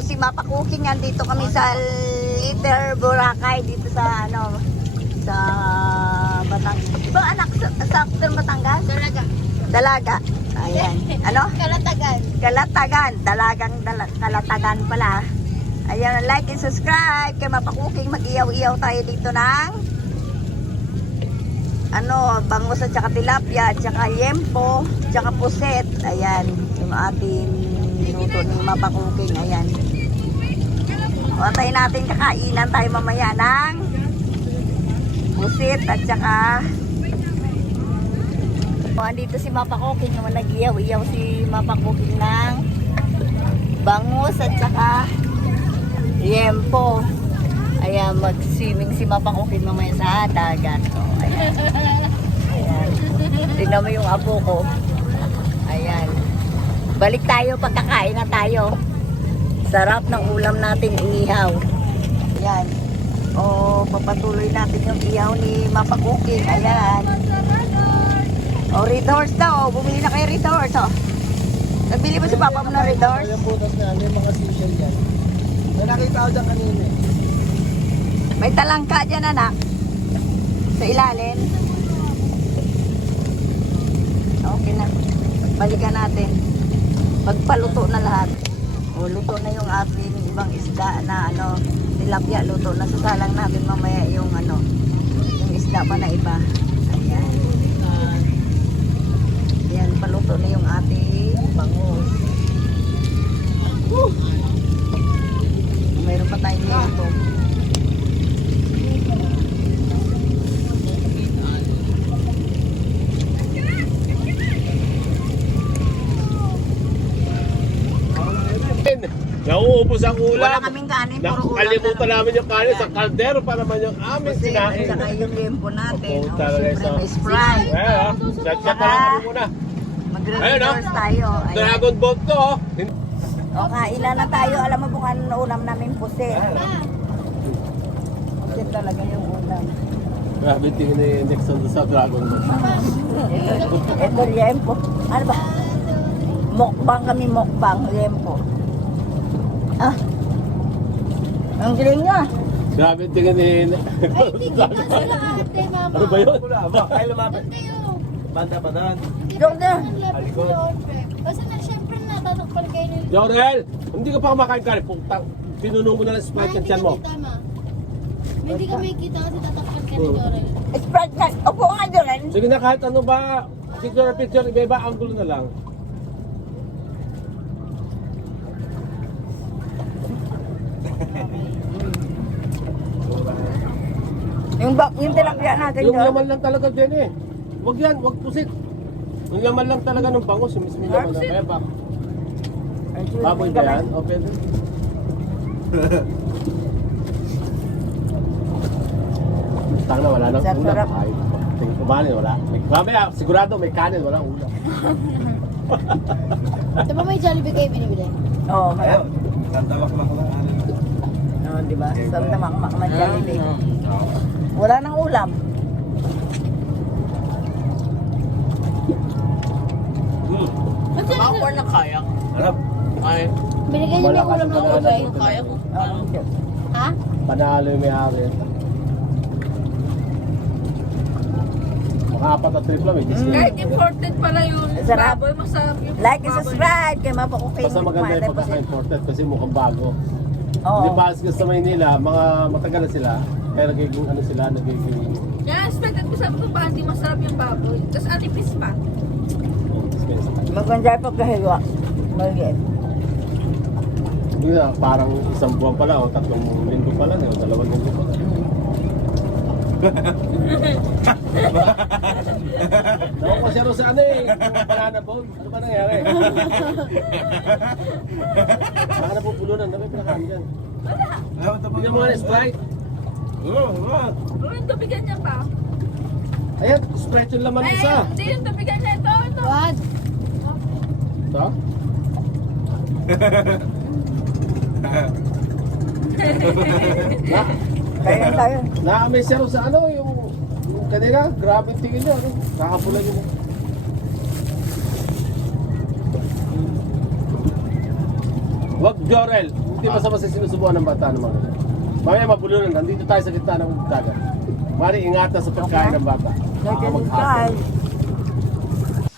si Mapa Cooking. Dito kami sa Little Boracay. Dito sa sa Ibang anak sa Batangas? Dalaga. Ayan. Kalatagan. Kalatagan pala. Ayan, like and subscribe kay Mapa Cooking. Mag-iyaw-iyaw tayo dito ng bangus at saka tilapia, at saka yempo, at saka puset. Ayan, yung ating luto ni Mapa Cooking. Ayan. Tayo natin kakainan tayo mamaya ng puset at saka andito si Mapa Cooking naman, nag-iyaw-iyaw si Mapa Cooking ng bangus at saka yempo. Ayan, mag-swimming si Mapa Cooking mamaya sa dagat. So, ayan. Ayan. Tingnan mo yung apo ko. Ayan. Balik tayo, pagkakain na tayo. Sarap ng ulam natin, inihaw. Ayan. Papatuloy natin yung ihaw ni Mapa Cooking. Ayan. Red Horse daw. Bumili na kayo Red Horse. Nabili mo si Papa mo na Red Horse? Yung butas na yan, yung mga seashell yan. May nakita ko dyan kanina. May talangka dyan, anak. Sa ilalim. Okay na. Balikan natin. Pagpaluto na lahat. Luto na yung ating ibang isda na tilapia. Luto na. Sasalang natin mamaya yung yung isda pa na iba. Ayan. Ayan, paluto na yung ating bangus. Mayroon pa tayong luto. Nauubos ang ulam. Wala kaming kanin, puro ulam. Nakalimutan namin yung kanin sa kaldero para naman yung amin Kasi sinain. saka yung lempo natin. Opo, talaga Siyempre isa. may Sprite. Sadya pa lang kami muna. Mag-red Horse tayo. Ayan. Dragon Boat to, oh. O, kailan na tayo. Alam mo kung ano ulam namin pusit. Pusit talaga yung ulam. Grabe tingin ni Nixon sa Dragon Boat. Ito lempo. Ano ba? Mukbang kami, mukbang. Lempo. Ang galing nga. Grabe tingin ni... Ay, tingin na sila ate, mama. Ano ba yun? Ay, lumapit. Kayo. Banda pa doon. Doon na. Ang lapit ko yun. Kasi syempre natatakpan kayo nila. Jorel, hindi ka pa kumakain kanin. Putang, tinunong mo na lang Sprite ng tiyan mo. Tama. Hindi ka may kita kasi tatakpan ka ni Dorel. Sprite na. Opo nga doon. Sige na, kahit ano ba, picture, iba-iba, angulo na lang. Yung tilapia natin Yung doon. laman lang talaga dyan eh. Wag yan, wag pusit. Yung laman lang talaga ng bangus, yung mismo laman lang. Kaya ba? Baboy ba yan? O pwede? Tang na, wala nang Sarap, ulam. sarap. Ay, tingin kumanin, wala. Mamaya, sigurado may kanin, wala ulam. Di ba may Jollibee kayo binibili? Oo, Ayun. Tatamak-mak lang. di ba? Sarap na makmakman Jollibee. Wala nang ulam. Bawal na kaya. Harap. Ay, Binigay niyo may ulam ng tubig. kaya ko. Ha? Panalo yung may-ari. Makapat at trip lang, may discount. Kahit imported pala yung Sarap. baboy, masarap yung Like and baboy. subscribe kay Mapa Cooking. Basta maganda yung pagkaka-imported kasi mukhang bago. Oo. Hindi pa sa Maynila, mga matagal na sila. Kaya nagiging nagiging... Kaya expected ko sabi ko ba hindi masarap yung baboy. Tapos anipis pa. Maganda yung pagkahiwa. Maliit. Hindi na, parang isang buwan pala o 3 linggo pa lang o 2 linggo pa lang. Naku kasi rin sa banana boat. Ano ba nangyari? Baka na po pulunan, ano yung pinakain dyan? Hindi mo nga Sprite. Pero yung tubigan niya pa. Ayan, Sprite yung laman Ay, isa. hindi yung tubigan niya. Ito. What? Ito? Kaya tayo. May zero sa yung kanina, grabe yung tingin niya, kakapulan niya. Wag Jorel, Hindi masama sa sinusubuan ng bata ng mga ganyan. Mamaya mabulunan, nandito tayo sa gitna ng dagat. Mari ingatan sa pagkain ng bata. Baka maghapon.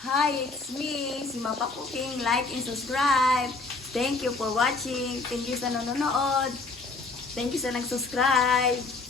Hi, it's me, si Mapa Cooking. Like and subscribe. Thank you for watching. Thank you sa nanonood. Thank you sa nag-subscribe.